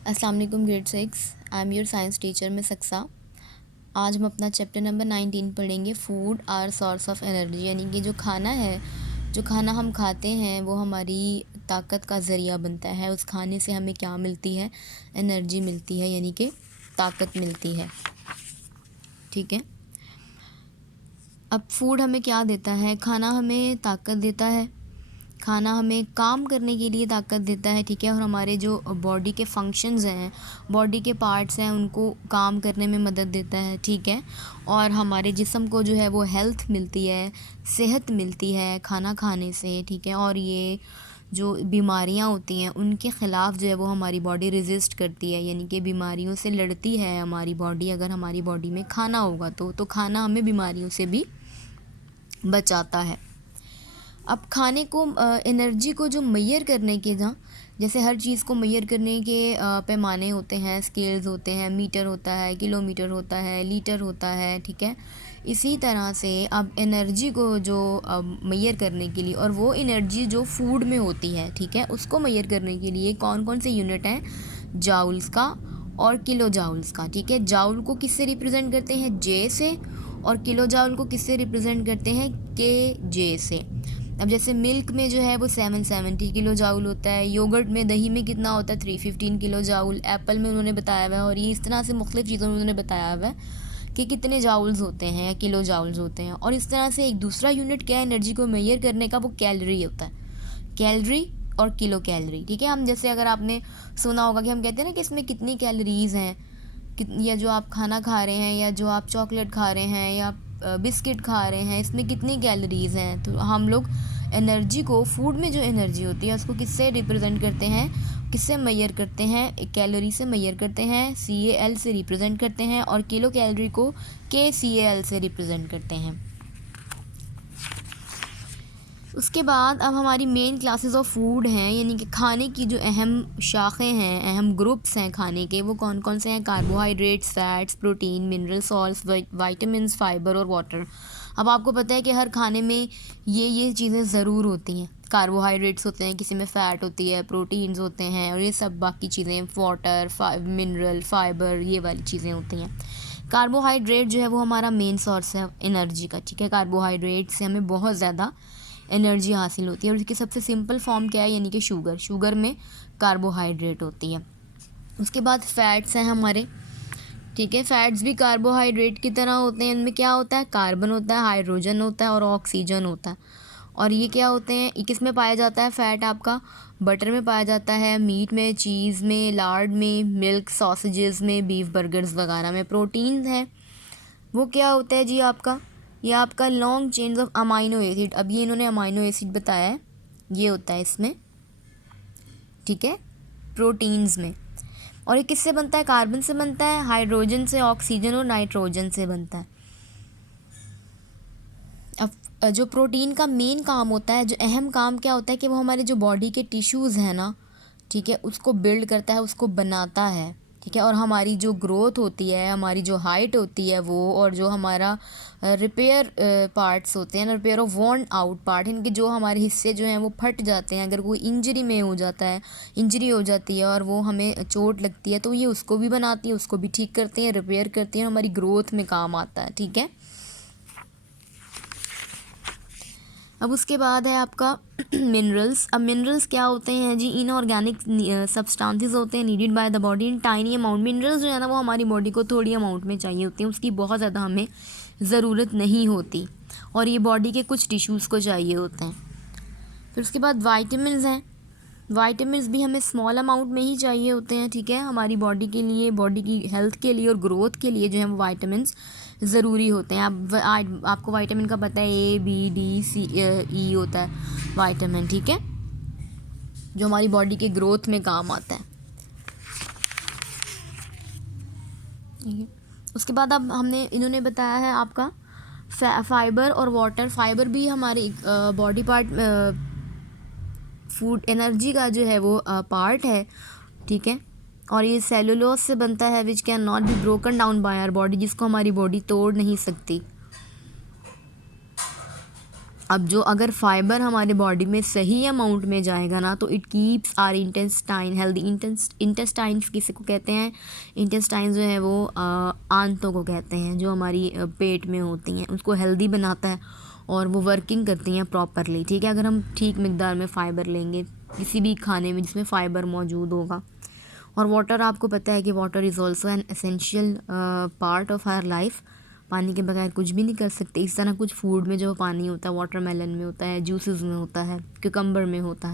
अस्सलाम वालेकुम grade 6। I am your science teacher में सक्सा। आज हम अपना चैप्टर नंबर 19 पढ़ेंगे, food are source of energy. यानी कि जो खाना है, जो खाना हम खाते हैं वो हमारी ताकत का ज़रिया बनता है। उस खाने से हमें क्या मिलती है? एनर्जी मिलती है, यानी कि ताकत मिलती है। ठीक है। अब फूड हमें क्या देता है? खाना हमें ताकत देता है, खाना हमें काम करने के लिए ताकत देता है। ठीक है। और हमारे जो बॉडी के फंक्शंस हैं, बॉडी के पार्ट्स हैं, उनको काम करने में मदद देता है। ठीक है। और हमारे जिस्म को जो है वो हेल्थ मिलती है, सेहत मिलती है खाना खाने से। ठीक है। और ये जो बीमारियां होती हैं उनके ख़िलाफ़ जो है वो हमारी बॉडी रेजिस्ट करती है, यानी कि बीमारियों से लड़ती है हमारी बॉडी। अगर हमारी बॉडी में खाना होगा तो खाना हमें बीमारियों से भी बचाता है। अब खाने को एनर्जी को जो मेज़र करने के जैसे हर चीज़ को मेज़र करने के पैमाने होते हैं, स्केल्स होते हैं, मीटर होता है, किलोमीटर होता है, लीटर होता है। ठीक है। इसी तरह से अब एनर्जी को जो मेज़र करने के लिए, और वो एनर्जी जो फूड में होती है, ठीक है, उसको मेज़र करने के लिए कौन कौन से यूनिट हैं? जाउल्स का और किलो जाउल्स का। ठीक है। जाउल को किससे रिप्रेजेंट करते हैं? जे से। और किलो जाउल को किससे रिप्रेजेंट करते हैं? के जे से। अब जैसे मिल्क में जो है वो 770 किलो जाउल होता है, योगर्ट में, दही में कितना होता है? 315 किलो जाउल। एप्पल में उन्होंने बताया हुआ है, और ये इस तरह से मुख्तलिफ़ चीज़ों में उन्होंने बताया हुआ है कि कितने जाउल्स होते हैं या किलो जाउल्स होते हैं। और इस तरह से एक दूसरा यूनिट क्या है एनर्जी को मेजर करने का? वो कैलोरी होता है। कैलोरी और किलो कैलोरी। ठीक है। हम जैसे अगर आपने सुना होगा कि हम कहते हैं ना कि इसमें कितनी कैलोरीज़ हैं, या जो आप खाना खा रहे हैं, या जो आप चॉकलेट खा रहे हैं, या बिस्किट खा रहे हैं, इसमें कितनी कैलोरीज़ हैं। तो हम लोग एनर्जी को, फूड में जो एनर्जी होती है उसको किससे रिप्रेजेंट करते हैं, किससे मेजर करते हैं? एक कैलोरी से मेजर करते हैं, CAL से रिप्रेजेंट करते हैं, और किलो कैलोरी को KCAL से रिप्रेजेंट करते हैं। उसके बाद अब हमारी मेन क्लासेस ऑफ फूड हैं, यानी कि खाने की जो अहम शाखें हैं, अहम ग्रुप्स हैं खाने के, वो कौन कौन से हैं? Carbohydrates, fats, protein, mineral salts, vitamins, fibre और वाटर। अब आपको पता है कि हर खाने में ये चीज़ें ज़रूर होती हैं। कार्बोहाइड्रेट्स होते हैं, किसी में फ़ैट होती है, प्रोटीन्स होते हैं, और ये सब बाकी चीज़ें, वाटर, मिनरल, फाइबर, ये वाली चीज़ें होती हैं। कार्बोहाइड्रेट जो है वो हमारा मेन सोर्स है एनर्जी का। ठीक है। कार्बोहाइड्रेट से हमें बहुत ज़्यादा एनर्जी हासिल होती है, और इसकी सबसे सिंपल फॉर्म क्या है? यानी कि शुगर। शुगर में कार्बोहाइड्रेट होती है। उसके बाद फ़ैट्स हैं हमारे। ठीक है। फ़ैट्स भी कार्बोहाइड्रेट की तरह होते हैं। इनमें क्या होता है? कार्बन होता है, हाइड्रोजन होता है, और ऑक्सीजन होता है। और ये क्या होते हैं? ये किस में पाया जाता है? फ़ैट आपका बटर में पाया जाता है, मीट में, चीज़ में, लार्ड में, मिल्क, सॉसेजेस में, बीफ बर्गर्स वगैरह में। प्रोटीन है वो क्या होता है जी आपका? ये आपका long chains of amino acid. अब ये इन्होंने अमाइनो एसिड बताया है, ये होता है इसमें। ठीक है। प्रोटीन्स में। और ये किससे बनता है? कार्बन से बनता है, हाइड्रोजन से, ऑक्सीजन और नाइट्रोजन से बनता है। अब जो प्रोटीन का मेन काम होता है, जो अहम काम क्या होता है कि वो हमारे जो बॉडी के टिश्यूज़ हैं ना, ठीक है, उसको बिल्ड करता है, उसको बनाता है। ठीक है। और हमारी जो ग्रोथ होती है, हमारी जो हाइट होती है वो, और जो हमारा रिपेयर पार्ट्स होते हैं ना, repair of worn out part, इनके जो हमारे हिस्से जो हैं वो फट जाते हैं, अगर कोई इंजरी में हो जाता है, इंजरी हो जाती है और वो हमें चोट लगती है, तो ये उसको भी बनाती है, उसको भी ठीक करते हैं, रिपेयर करते हैं, हमारी ग्रोथ में काम आता है। ठीक है। अब उसके बाद है आपका मिनरल्स। अब मिनरल्स क्या होते हैं जी? इनऑर्गेनिक सब्सटेंसेस होते हैं needed by the body in tiny amount. Minerals जो है ना वो हमारी बॉडी को थोड़ी अमाउंट में चाहिए होती हैं, उसकी बहुत ज़्यादा हमें ज़रूरत नहीं होती, और ये बॉडी के कुछ टिश्यूज़ को चाहिए होते हैं। फिर उसके बाद वाइटामिन्स हैं। वाइटामिन्स भी हमें स्मॉल अमाउंट में ही चाहिए होते हैं। ठीक है। हमारी बॉडी के लिए, बॉडी की हेल्थ के लिए और ग्रोथ के लिए जो है वो वाइटामिन्स ज़रूरी होते हैं। आपको वाइटामिन का पता है, A, B, D, C, E होता है वाइटामिन। ठीक है। जो हमारी बॉडी के ग्रोथ में काम आता है। ठीक है। उसके बाद अब इन्होंने बताया है आपका फाइबर और वाटर। फाइबर भी हमारे बॉडी पार्ट, फूड एनर्जी का जो है वो पार्ट है। ठीक है। और ये सेलुलोज से बनता है, which can not be broken down by our body, जिसको हमारी बॉडी तोड़ नहीं सकती। अब जो अगर फाइबर हमारे बॉडी में सही अमाउंट में जाएगा ना, तो it keeps our intestine healthy. Intestines किसी को कहते हैं? इंटेस्टाइन जो है वो आंतों को कहते हैं, जो हमारी पेट में होती हैं, उसको हेल्दी बनाता है और वो वर्किंग करती हैं प्रॉपरली। ठीक है, अगर हम ठीक मिकदार में फ़ाइबर लेंगे किसी भी खाने में जिसमें फ़ाइबर मौजूद होगा। और वाटर, आपको पता है कि water is also an essential part of our life. पानी के बगैर कुछ भी नहीं कर सकते। इस तरह कुछ फूड में जो पानी होता है, वाटरमेलन में होता है, जूसेस में होता है, क्यूकम्बर में होता है।